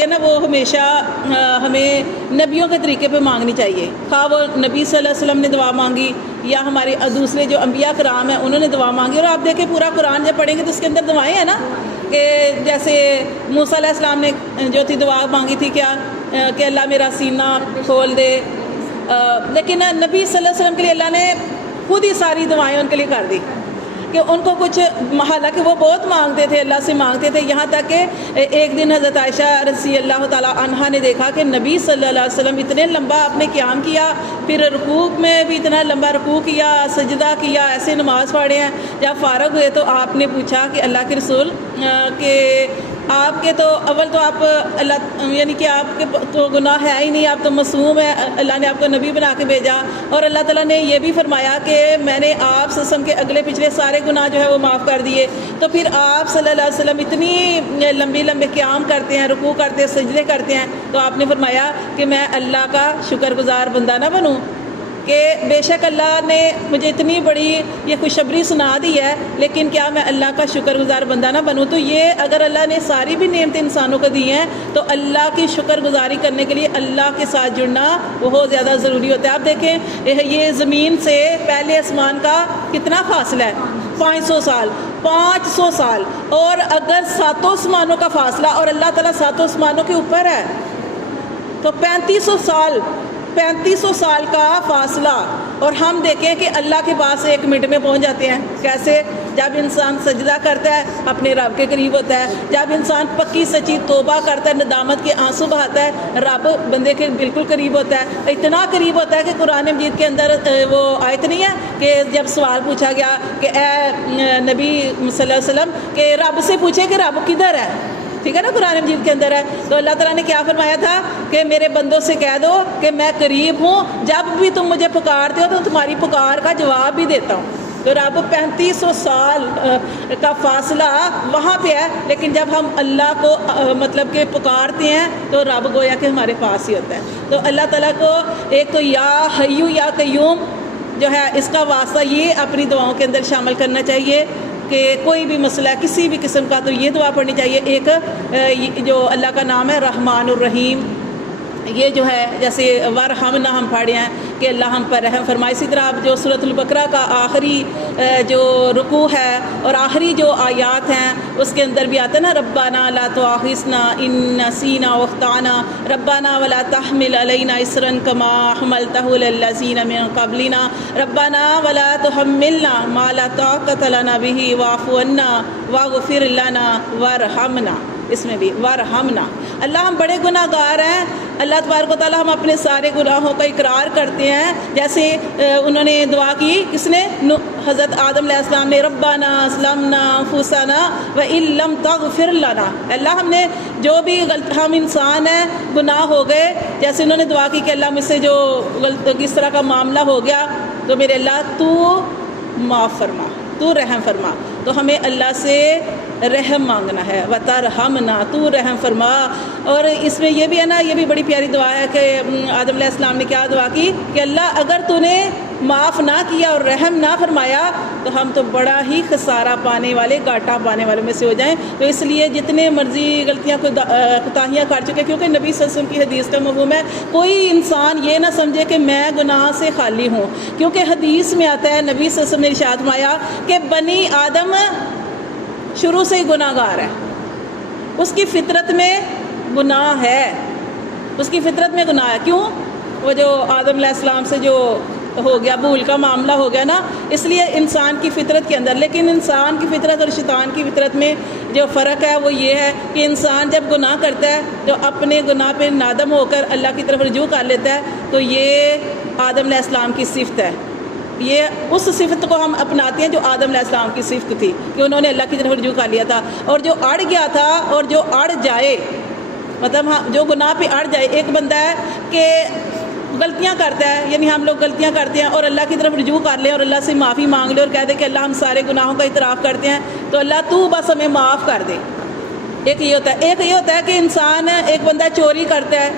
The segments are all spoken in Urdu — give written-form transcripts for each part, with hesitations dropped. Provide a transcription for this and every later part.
نا وہ ہمیشہ ہمیں نبیوں کے طریقے پہ مانگنی چاہیے، خواہ وہ نبی صلی اللہ علیہ وسلم نے دعا مانگی یا ہمارے دوسرے جو انبیاء کرام ہیں انہوں نے دعا مانگی۔ اور آپ دیکھیں پورا قرآن جب پڑھیں گے تو اس کے اندر دعائیں ہیں نا، کہ جیسے موسیٰ علیہ السلام نے جو تھی دعا مانگی تھی کیا کہ اللہ میرا سینہ کھول دے، لیکن نبی صلی اللہ علیہ وسلم کے لیے اللہ نے خود ہی ساری دعائیں ان کے لیے کر دی کہ ان کو کچھ، حالانکہ وہ بہت مانگتے تھے، اللہ سے مانگتے تھے، یہاں تک کہ ایک دن حضرت عائشہ رضی اللہ تعالیٰ عنہا نے دیکھا کہ نبی صلی اللہ علیہ وسلم اتنے لمبا آپ نے قیام کیا، پھر رکوع میں بھی اتنا لمبا رکوع کیا، سجدہ کیا، ایسے نماز پڑھے ہیں۔ جب فارغ ہوئے تو آپ نے پوچھا کہ اللہ کے رسول کہ آپ کے تو اول تو آپ اللہ یعنی کہ آپ کے تو گناہ ہے ہی نہیں، آپ تو معصوم ہیں، اللہ نے آپ کو نبی بنا کے بھیجا، اور اللہ تعالیٰ نے یہ بھی فرمایا کہ میں نے آپ صلی اللہ علیہ وسلم کے اگلے پچھلے سارے گناہ جو ہے وہ معاف کر دیے۔ تو پھر آپ صلی اللہ علیہ وسلم اتنی لمبے قیام کرتے ہیں، رکوع کرتے ہیں، سجدے کرتے ہیں، تو آپ نے فرمایا کہ میں اللہ کا شکر گزار بندہ نہ بنوں، کہ بے شک اللہ نے مجھے اتنی بڑی یہ خوشخبری سنا دی ہے، لیکن کیا میں اللہ کا شکر گزار بندہ نہ بنوں؟ تو یہ اگر اللہ نے ساری بھی نعمتیں انسانوں کو دی ہیں تو اللہ کی شکر گزاری کرنے کے لیے اللہ کے ساتھ جڑنا بہت زیادہ ضروری ہوتا ہے۔ آپ دیکھیں یہ زمین سے پہلے آسمان کا کتنا فاصلہ ہے، 500 سال، 500 سال، اور اگر 7 آسمانوں کا فاصلہ اور اللہ تعالیٰ 7 آسمانوں کے اوپر ہے تو 3500 سال کا فاصلہ، اور ہم دیکھیں کہ اللہ کے پاس 1 منٹ میں پہنچ جاتے ہیں۔ کیسے؟ جب انسان سجدہ کرتا ہے اپنے رب کے قریب ہوتا ہے، جب انسان پکی سچی توبہ کرتا ہے، ندامت کے آنسو بہاتا ہے، رب بندے کے بالکل قریب ہوتا ہے، اتنا قریب ہوتا ہے کہ قرآن مجید کے اندر وہ آیت نہیں ہے کہ جب سوال پوچھا گیا کہ اے نبی صلی اللہ علیہ وسلم کہ رب سے پوچھے کہ رب کدھر ہے، ٹھیک ہے نا، قرآن مجید کے اندر ہے، تو اللہ تعالیٰ نے کیا فرمایا تھا کہ میرے بندوں سے کہہ دو کہ میں قریب ہوں، جب بھی تم مجھے پکارتے ہو تو تمہاری پکار کا جواب بھی دیتا ہوں۔ تو رب 3500 سال کا فاصلہ وہاں پہ ہے، لیکن جب ہم اللہ کو مطلب کہ پکارتے ہیں تو رب گویا کہ ہمارے پاس ہی ہوتا ہے۔ تو اللہ تعالیٰ کو ایک تو یا حیو یا قیوم جو ہے اس کا واسطہ یہ اپنی دعاؤں کے اندر شامل کرنا چاہیے کہ کوئی بھی مسئلہ کسی بھی قسم کا تو یہ دعا پڑھنی چاہیے۔ ایک جو اللہ کا نام ہے رحمان الرحیم، یہ جو ہے جیسے ورحمنا ہم پڑھے ہیں کہ اللہ ہم پر رحم فرمائے، اسی طرح جو سورۃ البقرہ کا آخری جو رکوع ہے اور آخری جو آیات ہیں اس کے اندر بھی آتا ہے نا، ربنا لا تؤاخذنا ان نسینا واخطانا ربنا ولا تحمل علینا اصرا کما حملته على الذین من قبلنا ربنا ولا تحملنا ما لا طاقت لنا به واعف عنا واغفر لنا وارحمنا، اس میں بھی ورحمنا، اللہ ہم بڑے گناہ گار ہیں، اللہ تبارک و تعالیٰ ہم اپنے سارے گناہوں کا اقرار کرتے ہیں، جیسے انہوں نے دعا کی، کس نے؟ حضرت آدم علیہ السلام نے، ربنا ظلمنا انفسنا وان لم تغفر لنا، اللہ ہم نے جو بھی ہم انسان ہیں گناہ ہو گئے، جیسے انہوں نے دعا کی کہ اللہ مجھ سے جو کس طرح کا معاملہ ہو گیا تو میرے اللہ تو معاف فرما، تو رحم فرما، تو ہمیں اللہ سے رحم مانگنا ہے، وترحمنا، تو رحم فرما۔ اور اس میں یہ بھی ہے نا، یہ بھی بڑی پیاری دعا ہے کہ آدم علیہ السلام نے کیا دعا کی کہ اللہ اگر تو نے معاف نہ کیا اور رحم نہ فرمایا تو ہم تو بڑا ہی خسارہ پانے والے، گھاٹا پانے والوں میں سے ہو جائیں۔ تو اس لیے جتنے مرضی غلطیاں کوتاہیاں کر چکے، کیونکہ نبی صلی اللہ علیہ وسلم کی حدیث کا مفہوم ہے کوئی انسان یہ نہ سمجھے کہ میں گناہ سے خالی ہوں، کیونکہ حدیث میں آتا ہے نبی صلی اللہ علیہ وسلم نے ارشاد فرمایا کہ بنی آدم شروع سے ہی گناہ گار ہے، اس کی فطرت میں گناہ ہے، اس کی فطرت میں گناہ ہے۔ کیوں؟ وہ جو آدم علیہ السلام سے جو ہو گیا، بھول کا معاملہ ہو گیا نا، اس لیے انسان کی فطرت کے اندر، لیکن انسان کی فطرت اور شیطان کی فطرت میں جو فرق ہے وہ یہ ہے کہ انسان جب گناہ کرتا ہے تو اپنے گناہ پہ نادم ہو کر اللہ کی طرف رجوع کر لیتا ہے، تو یہ آدم علیہ السلام کی صفت ہے، یہ اس صفت کو ہم اپناتے ہیں جو آدم علیہ السلام کی صفت تھی کہ انہوں نے اللہ کی طرف رجوع کر لیا تھا۔ اور جو اڑ گیا تھا اور جو اڑ جائے، مطلب جو گناہ پہ اڑ جائے، ایک بندہ ہے کہ غلطیاں کرتا ہے، یعنی ہم لوگ غلطیاں کرتے ہیں اور اللہ کی طرف رجوع کر لیں اور اللہ سے معافی مانگ لیں اور کہہ دے کہ اللہ ہم سارے گناہوں کا اعتراف کرتے ہیں تو اللہ تو بس ہمیں معاف کر دے۔ ایک یہ ہوتا ہے، ایک یہ ہوتا ہے کہ انسان، ایک بندہ چوری کرتا ہے،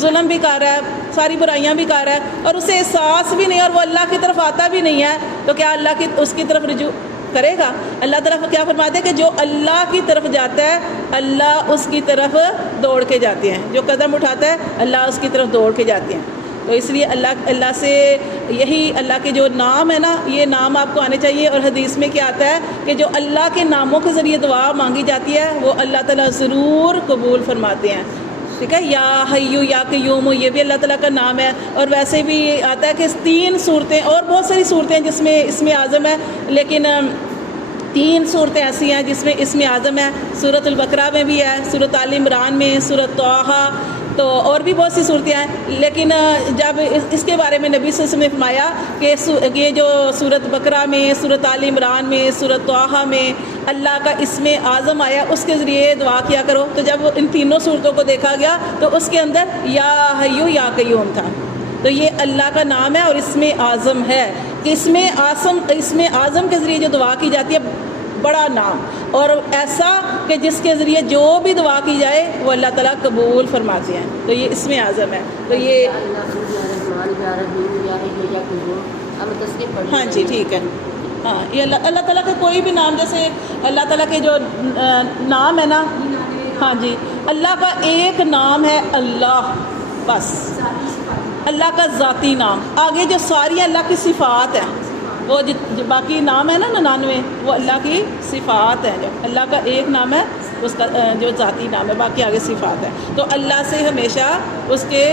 ظلم بھی کر رہا ہے، ساری برائیاں بھی کر رہا ہے اور اسے احساس بھی نہیں اور وہ اللہ کی طرف آتا بھی نہیں ہے، تو کیا اللہ کی اس کی طرف رجوع کرے گا. اللہ تعالیٰ کیا فرماتے ہیں کہ جو اللہ کی طرف جاتا ہے اللہ اس کی طرف دوڑ کے جاتے ہیں, جو قدم اٹھاتا ہے اللہ اس کی طرف دوڑ کے جاتے ہیں. تو اس لیے اللہ سے یہی اللہ کے جو نام ہے نا, یہ نام آپ کو آنے چاہیے. اور حدیث میں کیا آتا ہے کہ جو اللہ کے ناموں کے ذریعے دعا مانگی جاتی ہے وہ اللہ تعالیٰ ضرور قبول فرماتے ہیں. ٹھیک ہے, یا حیو یا قیوم, یہ بھی اللہ تعالیٰ کا نام ہے. اور ویسے بھی آتا ہے کہ 3 صورتیں اور بہت ساری صورتیں جس میں اسم اعظم ہے, لیکن 3 صورتیں ایسی ہیں جس میں اسم اعظم ہے. سورۃ البقرہ میں بھی ہے, سورۃ آل عمران میں, سورۃ طٰہٰ, تو اور بھی بہت سی صورتیں ہیں. لیکن جب اس کے بارے میں نبی صلی اللہ علیہ وسلم نے فرمایا کہ یہ جو سورۃ بقرہ میں, سورۃ آل عمران میں, سورۃ طٰہٰ میں اللہ کا اسم اعظم آیا, اس کے ذریعے دعا کیا کرو. تو جب ان تینوں صورتوں کو دیکھا گیا تو اس کے اندر یا حیو یا قیوم تھا. تو یہ اللہ کا نام ہے اور اسم اعظم ہے. اسم اعظم کے ذریعے جو دعا کی جاتی ہے بڑا نام, اور ایسا کہ جس کے ذریعے جو بھی دعا کی جائے وہ اللہ تعالیٰ قبول فرماتے ہیں. تو یہ اسم اعظم ہے. تو یہ ہاں جی ٹھیک ہے. ہاں, یہ اللہ تعالیٰ کا کوئی بھی نام, جیسے اللہ تعالیٰ کے جو نام ہے نا, ہاں جی, اللہ کا ایک نام ہے اللہ, بس اللہ کا ذاتی نام. آگے جو ساری اللہ کی صفات ہیں, وہ جو باقی نام ہے نا 99, وہ اللہ کی صفات ہیں. جو اللہ کا ایک نام ہے اس کا جو ذاتی نام ہے, باقی آگے صفات ہے. تو اللہ سے ہمیشہ اس کے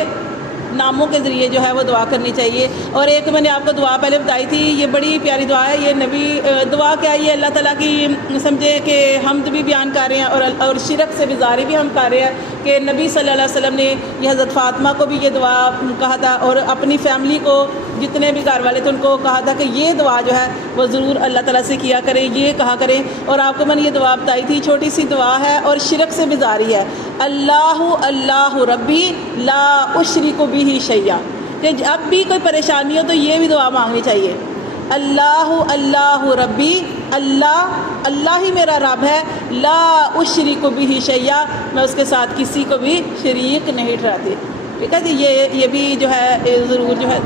ناموں کے ذریعے جو ہے وہ دعا کرنی چاہیے. اور ایک میں نے آپ کو دعا پہلے بتائی تھی, یہ بڑی پیاری دعا ہے. یہ نبی دعا کیا, یہ اللہ تعالیٰ کی سمجھے کہ حمد بھی بیان کر رہے ہیں اور شرک سے بیزاری بھی ہم کر رہے ہیں کہ نبی صلی اللہ علیہ وسلم نے یہ حضرت فاطمہ کو بھی یہ دعا کہا تھا, اور اپنی فیملی کو جتنے بھی گھر والے تھے ان کو کہا تھا کہ یہ دعا جو ہے وہ ضرور اللہ تعالیٰ سے کیا کریں, یہ کہا کریں. اور آپ کو میں نے یہ دعا بتائی تھی, چھوٹی سی دعا ہے اور شرک سے بیزاری ہے. اللہ اللہ ربی لا اشرک بہ شیئا, کہ جب بھی کوئی پریشانی ہو تو یہ بھی دعا مانگنی چاہیے. اللہ اللہ ربی, اللہ ہی میرا رب ہے, لا اشرک بہ شیئا, میں اس کے ساتھ کسی کو بھی شریک نہیں ٹھہراتی. ٹھیک ہے جی, یہ بھی جو ہے ضرور جو ہے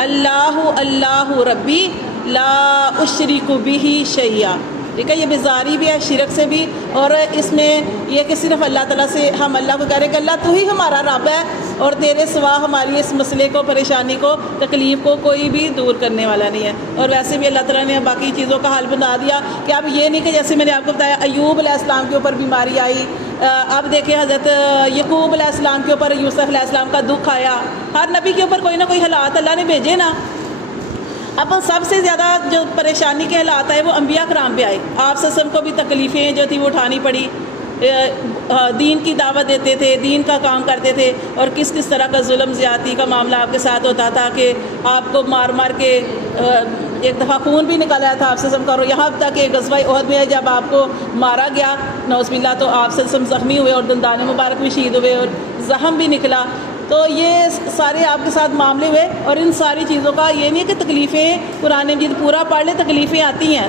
اللہ اللہ ربی لا اشرک بہ شیئا. ٹھیک ہے, یہ بیزاری بھی ہے شرک سے بھی, اور اس میں یہ کہ صرف اللہ تعالیٰ سے ہم اللہ کو کہہ رہے ہیں کہ اللہ تو ہی ہمارا رب ہے اور تیرے سوا ہماری اس مسئلے کو, پریشانی کو, تکلیف کو کوئی بھی دور کرنے والا نہیں ہے. اور ویسے بھی اللہ تعالیٰ نے باقی چیزوں کا حل بنا دیا کہ اب یہ نہیں کہ جیسے میں نے آپ کو بتایا ایوب علیہ السلام کے اوپر بیماری آئی, اب دیکھیں حضرت یعقوب علیہ السلام کے اوپر یوسف علیہ السلام کا دکھ آیا. ہر نبی کے اوپر کوئی نہ کوئی حالات اللہ نے بھیجے نا. اب سب سے زیادہ جو پریشانی کے حالات آئے وہ انبیاء کرام پہ آئے. آپ سسم کو بھی تکلیفیں جو تھی وہ اٹھانی پڑی, دین کی دعوت دیتے تھے, دین کا کام کرتے تھے, اور کس کس طرح کا ظلم زیادتی کا معاملہ آپ کے ساتھ ہوتا تھا کہ آپ کو مار مار کے ایک دفعہ خون بھی نکالا تھا آپ سسم کا. اور یہاں تک کہ غزوہ احد میں جب آپ کو مارا گیا نعوذ باللہ تو آپ سسم زخمی ہوئے اور دندان مبارک بھی شہید ہوئے اور زخم بھی نکلا. تو یہ سارے آپ کے ساتھ معاملے ہوئے, اور ان ساری چیزوں کا یہ نہیں ہے کہ تکلیفیں قرآن مجید پورا پڑھ لیں, تکلیفیں آتی ہیں,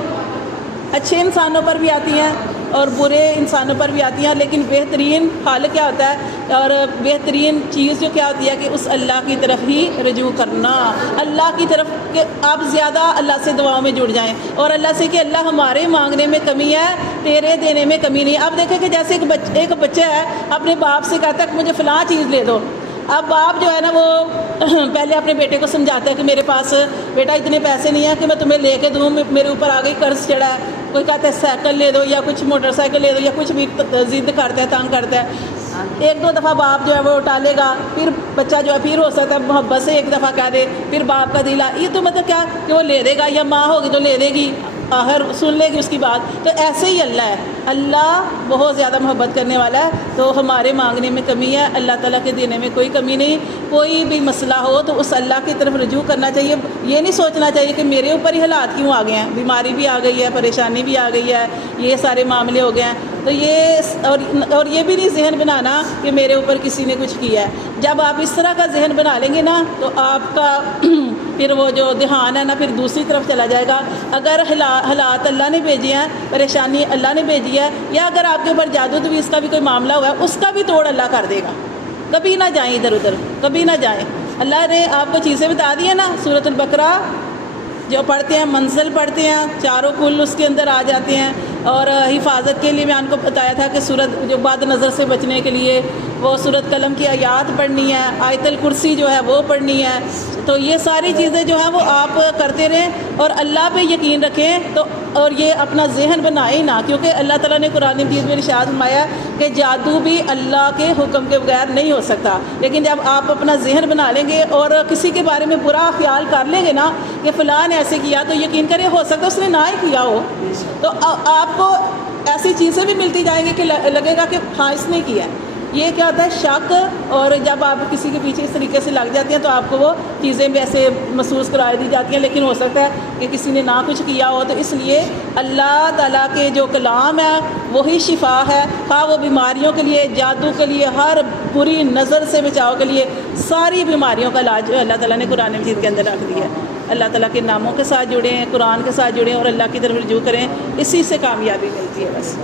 اچھے انسانوں پر بھی آتی ہیں اور برے انسانوں پر بھی آتی ہیں. لیکن بہترین حال کیا ہوتا ہے اور بہترین چیز جو کیا ہوتی ہے کہ اس اللہ کی طرف ہی رجوع کرنا, اللہ کی طرف کہ آپ زیادہ اللہ سے دعاؤں میں جڑ جائیں, اور اللہ سے کہ اللہ ہمارے مانگنے میں کمی ہے, تیرے دینے میں کمی نہیں. اب دیکھیں کہ جیسے ایک بچہ ہے اپنے باپ سے کہتا ہے کہ مجھے فلاں چیز لے دو. اب باپ جو ہے نا وہ پہلے اپنے بیٹے کو سمجھاتا ہے کہ میرے پاس بیٹا اتنے پیسے نہیں ہیں کہ میں تمہیں لے کے دوں, میرے اوپر آگے قرض چڑھا ہے. کوئی کہتا ہے سائیکل لے دو یا کچھ موٹر سائیکل لے دو یا کچھ بھی ضد کرتا ہے, تنگ کرتا ہے. 1-2 دفعہ باپ جو ہے وہ ٹالے گا, پھر بچہ جو ہے پھر ہو سکتا ہے محبت سے 1 دفعہ کہہ دے, پھر باپ کا دل یہ تو مطلب کیا کہ وہ لے دے گا, یا ماں ہوگی تو لے دے گی, آخر سن لے گی اس کی بات. تو ایسے ہی اللہ ہے, اللہ بہت زیادہ محبت کرنے والا ہے. تو ہمارے مانگنے میں کمی ہے, اللہ تعالیٰ کے دینے میں کوئی کمی نہیں. کوئی بھی مسئلہ ہو تو اس اللہ کی طرف رجوع کرنا چاہیے. یہ نہیں سوچنا چاہیے کہ میرے اوپر ہی حالات کیوں آ گئے ہیں, بیماری بھی آ گئی ہے, پریشانی بھی آ گئی ہے, یہ سارے معاملے ہو گئے ہیں. تو یہ اور یہ بھی نہیں ذہن بنانا کہ میرے اوپر کسی نے کچھ کیا ہے. جب آپ اس طرح کا ذہن بنا لیں گے نا تو آپ کا پھر وہ جو دھیان ہے نا پھر دوسری طرف چلا جائے گا. اگر حالات اللہ نے بھیجے ہیں, پریشانی اللہ نے بھیجی ہے, یا اگر آپ کے اوپر جادو تویز کا بھی کوئی معاملہ ہوا ہے اس کا بھی توڑ اللہ کر دے گا. کبھی نہ جائیں ادھر ادھر, کبھی نہ جائیں. اللہ نے آپ کو چیزیں بتا دی ہیں نا, سورۃ البقرہ جو پڑھتے ہیں منزل پڑھتے ہیں چاروں کل اس کے اندر آ جاتے ہیں. اور حفاظت کے لیے میں آپ کو بتایا تھا کہ سورت جو بد نظر سے بچنے کے لیے وہ سورت قلم کی آیات پڑھنی ہے, آیت الکرسی جو ہے وہ پڑھنی ہے. تو یہ ساری چیزیں جو ہیں وہ آپ کرتے رہیں اور اللہ پہ یقین رکھیں. تو اور یہ اپنا ذہن بنائیں نہ, کیونکہ اللہ تعالیٰ نے قرآن مجید میں ارشاد فرمایا کہ جادو بھی اللہ کے حکم کے بغیر نہیں ہو سکتا. لیکن جب آپ اپنا ذہن بنا لیں گے اور کسی کے بارے میں برا خیال کر لیں گے نا کہ فلاں نے ایسے کیا, تو یقین کریں ہو سکتا ہے اس نے نہ ہی کیا ہو. تو آپ کو ایسی چیزیں بھی ملتی جائیں گی کہ لگے گا کہ ہاں اس نے کیا ہے. یہ کیا ہوتا ہے شک, اور جب آپ کسی کے پیچھے اس طریقے سے لگ جاتی ہیں تو آپ کو وہ چیزیں بھی ایسے محسوس کرا دی جاتی ہیں, لیکن ہو سکتا ہے کہ کسی نے نہ کچھ کیا ہو. تو اس لیے اللہ تعالیٰ کے جو کلام ہے وہی شفا ہے, خواہ وہ بیماریوں کے لیے, جادو کے لیے, ہر بری نظر سے بچاؤ کے لیے, ساری بیماریوں کا علاج اللہ تعالیٰ نے قرآن مجید کے اندر رکھ دیا ہے. اللہ تعالیٰ کے ناموں کے ساتھ جڑیں, قرآن کے ساتھ جڑیں اور اللہ کی طرف رجوع کریں, اسی سے کامیابی ملتی ہے بس.